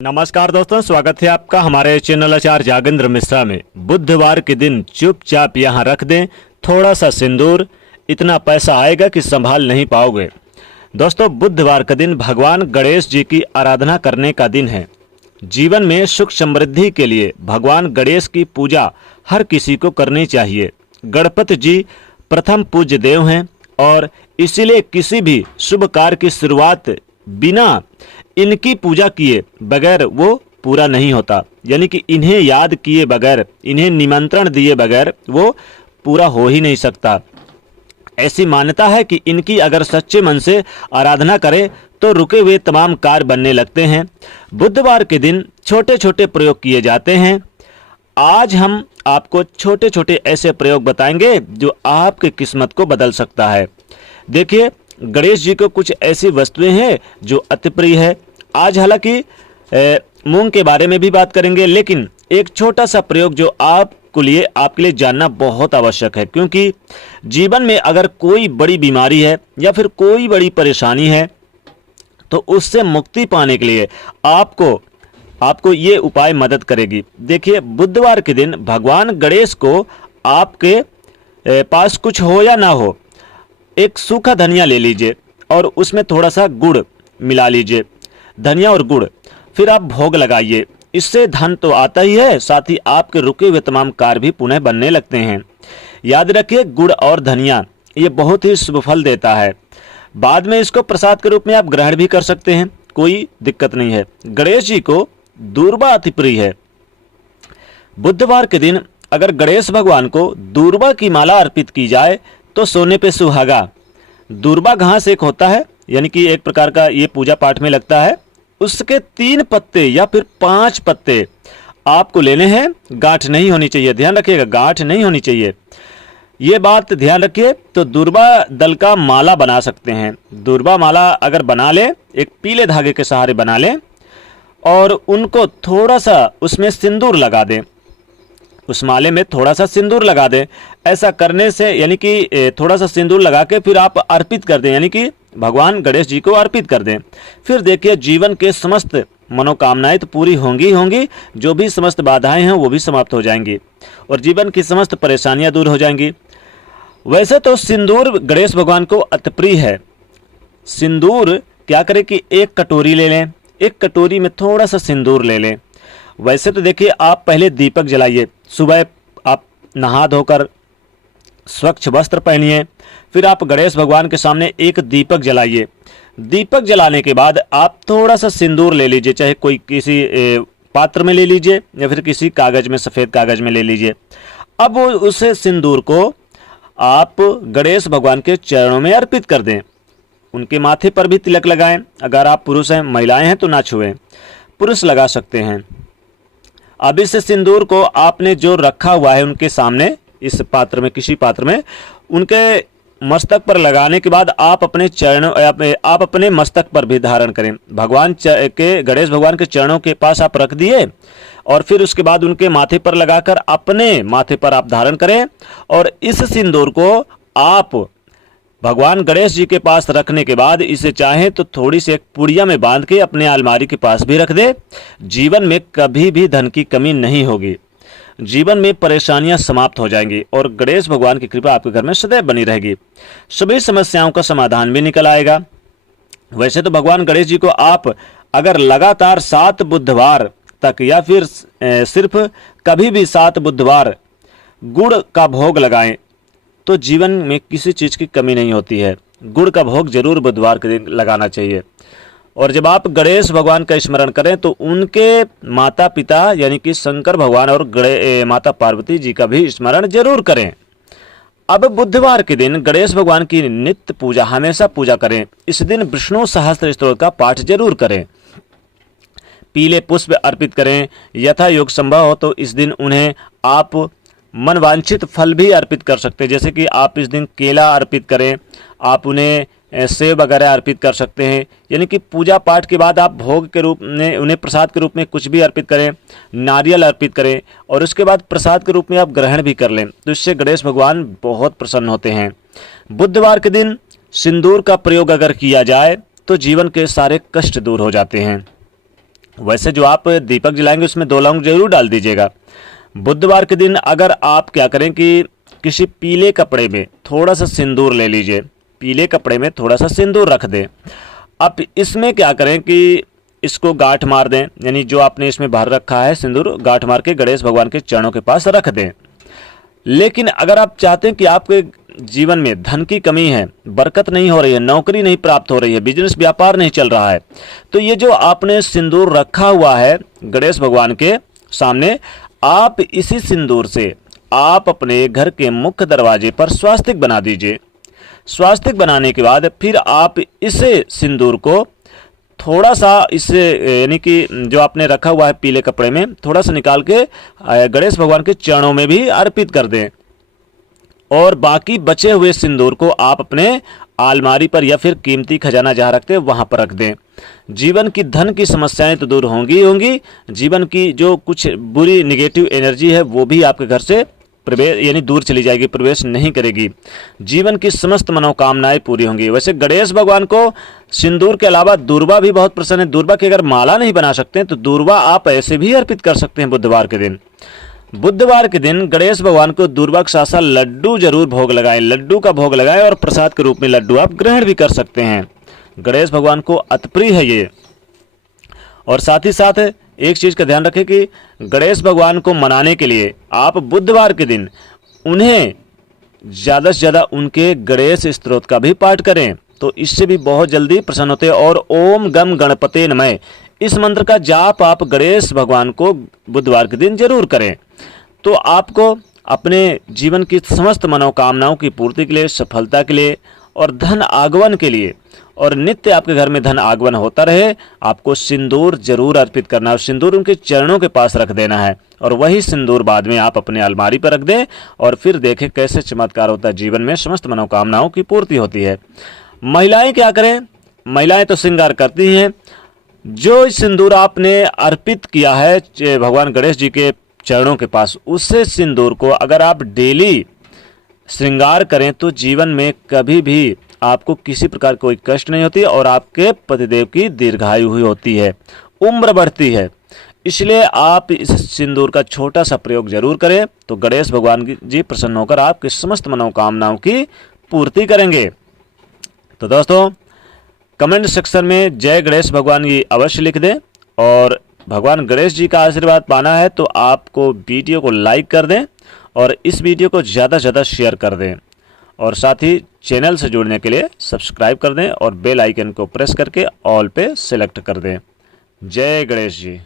नमस्कार दोस्तों, स्वागत है आपका हमारे चैनल आचार्य जागेंद्र मिश्रा में। बुधवार के दिन चुपचाप यहाँ रख दें थोड़ा सा सिंदूर, इतना पैसा आएगा कि संभाल नहीं पाओगे। दोस्तों, बुधवार का दिन भगवान गणेश जी की आराधना करने का दिन है। जीवन में सुख समृद्धि के लिए भगवान गणेश की पूजा हर किसी को करनी चाहिए। गणपति जी प्रथम पूज्य देव हैं और इसीलिए किसी भी शुभ कार्य की शुरुआत बिना इनकी पूजा किए बगैर वो पूरा नहीं होता। यानी कि इन्हें याद किए बगैर, इन्हें निमंत्रण दिए बगैर वो पूरा हो ही नहीं सकता। ऐसी मान्यता है कि इनकी अगर सच्चे मन से आराधना करें तो रुके हुए तमाम कार्य बनने लगते हैं। बुधवार के दिन छोटे छोटे प्रयोग किए जाते हैं। आज हम आपको छोटे छोटे ऐसे प्रयोग बताएंगे जो आपकी किस्मत को बदल सकता है। देखिए, गणेश जी को कुछ ऐसी वस्तुएं हैं जो अति प्रिय है। आज हालांकि मूंग के बारे में भी बात करेंगे, लेकिन एक छोटा सा प्रयोग जो आपके लिए जानना बहुत आवश्यक है, क्योंकि जीवन में अगर कोई बड़ी बीमारी है या फिर कोई बड़ी परेशानी है तो उससे मुक्ति पाने के लिए आपको ये उपाय मदद करेगी। देखिए, बुधवार के दिन भगवान गणेश को आपके पास कुछ हो या ना हो, एक सूखा धनिया ले लीजिए और उसमें थोड़ा सा गुड़ मिला लीजिए, धनिया और गुड़, फिर आप भोग लगाइए। इससे धन तो आता ही है, साथ ही आपके रुके हुए तमाम कार्य भी पुनः बनने लगते हैं। याद रखिए, गुड़ और धनिया ये बहुत ही शुभ फल देता है। बाद में इसको प्रसाद के रूप में आप ग्रहण भी कर सकते हैं, कोई दिक्कत नहीं है। गणेश जी को दूर्वा अति प्रिय है। बुधवार के दिन अगर गणेश भगवान को दूर्वा की माला अर्पित की जाए तो सोने पे सुहागा। दूर्वा घास एक होता है, यानी कि एक प्रकार का ये पूजा पाठ में लगता है। उसके 3 पत्ते या फिर 5 पत्ते आपको लेने हैं। गांठ नहीं होनी चाहिए, ध्यान रखिएगा, गांठ नहीं होनी चाहिए, ये बात ध्यान रखिए। तो दूर्वा दल का माला बना सकते हैं। दूर्वा माला अगर बना ले, एक पीले धागे के सहारे बना लें और उनको थोड़ा सा उसमें सिंदूर लगा दें, उस माले में थोड़ा सा सिंदूर लगा दें। ऐसा करने से, यानी कि थोड़ा सा सिंदूर लगा के फिर आप अर्पित कर दें, यानी कि भगवान गणेश जी को अर्पित कर दें। फिर देखिए, जीवन के समस्त मनोकामनाएं तो पूरी होंगी, जो भी समस्त बाधाएं हैं वो भी समाप्त हो जाएंगी और जीवन की समस्त परेशानियां दूर हो जाएंगी। वैसे तो सिंदूर गणेश भगवान को अति प्रिय है। सिंदूर क्या करें कि एक कटोरी ले लें, एक कटोरी में थोड़ा सा सिंदूर ले लें। वैसे तो देखिए, आप पहले दीपक जलाइए। सुबह आप नहा धोकर स्वच्छ वस्त्र पहनिए, फिर आप गणेश भगवान के सामने एक दीपक जलाइए। दीपक जलाने के बाद आप थोड़ा सा सिंदूर ले लीजिए, चाहे कोई किसी पात्र में ले लीजिए या फिर किसी कागज में, सफ़ेद कागज में ले लीजिए। अब उस सिंदूर को आप गणेश भगवान के चरणों में अर्पित कर दें। उनके माथे पर भी तिलक लगाएं। अगर आप पुरुष हैं, महिलाएं हैं तो ना छुएं, पुरुष लगा सकते हैं। अब इस सिंदूर को आपने जो रखा हुआ है उनके सामने, इस पात्र में, किसी पात्र में, उनके मस्तक पर लगाने के बाद आप अपने मस्तक पर भी धारण करें। गणेश भगवान के चरणों के पास आप रख दिए और फिर उसके बाद उनके माथे पर लगाकर अपने माथे पर आप धारण करें और इस सिंदूर को आप भगवान गणेश जी के पास रखने के बाद इसे चाहें तो थोड़ी सी एक पुड़िया में बांध के अपने अलमारी के पास भी रख दे। जीवन में कभी भी धन की कमी नहीं होगी, जीवन में परेशानियां समाप्त हो जाएंगी और गणेश भगवान की कृपा आपके घर में सदैव बनी रहेगी। सभी समस्याओं का समाधान भी निकल आएगा। वैसे तो भगवान गणेश जी को आप अगर लगातार 7 बुधवार तक या फिर सिर्फ कभी भी 7 बुधवार गुड़ का भोग लगाएं तो जीवन में किसी चीज़ की कमी नहीं होती है। गुड़ का भोग जरूर बुधवार के दिन लगाना चाहिए। और जब आप गणेश भगवान का स्मरण करें तो उनके माता पिता यानी कि शंकर भगवान और माता पार्वती जी का भी स्मरण जरूर करें। अब बुधवार के दिन गणेश भगवान की नित्य पूजा हमेशा पूजा करें। इस दिन विष्णु सहस्त्र स्तोत्र का पाठ जरूर करें। पीले पुष्प अर्पित करें। यथा योग संभव हो तो इस दिन उन्हें आप मनवांछित फल भी अर्पित कर सकते हैं, जैसे कि आप इस दिन केला अर्पित करें, आप उन्हें सेब वगैरह अर्पित कर सकते हैं। यानी कि पूजा पाठ के बाद आप भोग के रूप में, उन्हें प्रसाद के रूप में कुछ भी अर्पित करें, नारियल अर्पित करें और उसके बाद प्रसाद के रूप में आप ग्रहण भी कर लें, तो इससे गणेश भगवान बहुत प्रसन्न होते हैं। बुधवार के दिन सिंदूर का प्रयोग अगर किया जाए तो जीवन के सारे कष्ट दूर हो जाते हैं। वैसे जो आप दीपक जलाएंगे उसमें 2 लौंग जरूर डाल दीजिएगा। बुधवार के दिन अगर आप क्या करें कि किसी पीले कपड़े में थोड़ा सा सिंदूर ले लीजिए, पीले कपड़े में थोड़ा सा सिंदूर रख दें। अब इसमें क्या करें कि इसको गांठ मार दें, यानी जो आपने इसमें भर रखा है सिंदूर, गांठ मार के गणेश भगवान के चरणों के पास रख दें। लेकिन अगर आप चाहते हैं कि आपके जीवन में धन की कमी है, बरकत नहीं हो रही है, नौकरी नहीं प्राप्त हो रही है, बिजनेस व्यापार नहीं चल रहा है, तो ये जो आपने सिंदूर रखा हुआ है गणेश भगवान के सामने, आप इसी सिंदूर से आप अपने घर के मुख्य दरवाजे पर स्वास्तिक बना दीजिए। स्वास्तिक बनाने के बाद फिर आप इसे सिंदूर को थोड़ा सा इससे यानी कि जो आपने रखा हुआ है पीले कपड़े में थोड़ा सा निकाल के गणेश भगवान के चरणों में भी अर्पित कर दें। और बाकी बचे हुए सिंदूर को आप अपने अलमारी पर या फिर कीमती खजाना जहाँ रखते हैं वहाँ पर रख दें। जीवन की धन की समस्याएं तो दूर होंगी ही होंगी, जीवन की जो कुछ बुरी निगेटिव एनर्जी है वो भी आपके घर से प्रवेश यानी दूर चली जाएगी, प्रवेश नहीं करेगी। जीवन की समस्त मनोकामनाएं पूरी होंगी। वैसे गणेश भगवान को सिंदूर के अलावा दूर्वा भी बहुत प्रसन्न है। दूर्वा की अगर माला नहीं बना सकते तो दूर्वा आप ऐसे भी अर्पित कर सकते हैं बुधवार के दिन। बुधवार के दिन गणेश भगवान को दूर्वा के साथ साथ लड्डू जरूर भोग लगाएं, लड्डू का भोग लगाएं और प्रसाद के रूप में लड्डू आप ग्रहण भी कर सकते हैं। गणेश भगवान को अतिप्रिय है ये। और साथ ही साथ एक चीज का ध्यान रखें कि गणेश भगवान को मनाने के लिए आप बुधवार के दिन उन्हें ज्यादा से ज्यादा उनके गणेश स्तोत्र का भी पाठ करें, तो इससे भी बहुत जल्दी प्रसन्न होते हैं। और ओम गम गणपते नमः इस मंत्र का जाप आप गणेश भगवान को बुधवार के दिन जरूर करें, तो आपको अपने जीवन की समस्त मनोकामनाओं की पूर्ति के लिए, सफलता के लिए और धन आगमन के लिए और नित्य आपके घर में धन आगमन होता रहे, आपको सिंदूर जरूर अर्पित करना है। सिंदूर उनके चरणों के पास रख देना है और वही सिंदूर बाद में आप अपने अलमारी पर रख दें और फिर देखें कैसे चमत्कार होता है, जीवन में समस्त मनोकामनाओं की पूर्ति होती है। महिलाएं क्या करें? महिलाएं तो श्रृंगार करती हैं। जो सिंदूर आपने अर्पित किया है भगवान गणेश जी के चरणों के पास, उससे सिंदूर को अगर आप डेली श्रृंगार करें तो जीवन में कभी भी आपको किसी प्रकार कोई कष्ट नहीं होती और आपके पतिदेव की दीर्घायु हुई होती है, उम्र बढ़ती है। इसलिए आप इस सिंदूर का छोटा सा प्रयोग जरूर करें, तो गणेश भगवान जी प्रसन्न होकर आपकी समस्त मनोकामनाओं की पूर्ति करेंगे। तो दोस्तों, कमेंट सेक्शन में जय गणेश भगवान ये अवश्य लिख दें और भगवान गणेश जी का आशीर्वाद पाना है तो आपको वीडियो को लाइक कर दें और इस वीडियो को ज़्यादा से ज़्यादा शेयर कर दें और साथ ही चैनल से जुड़ने के लिए सब्सक्राइब कर दें और बेल आइकन को प्रेस करके ऑल पे सेलेक्ट कर दें। जय गणेश जी।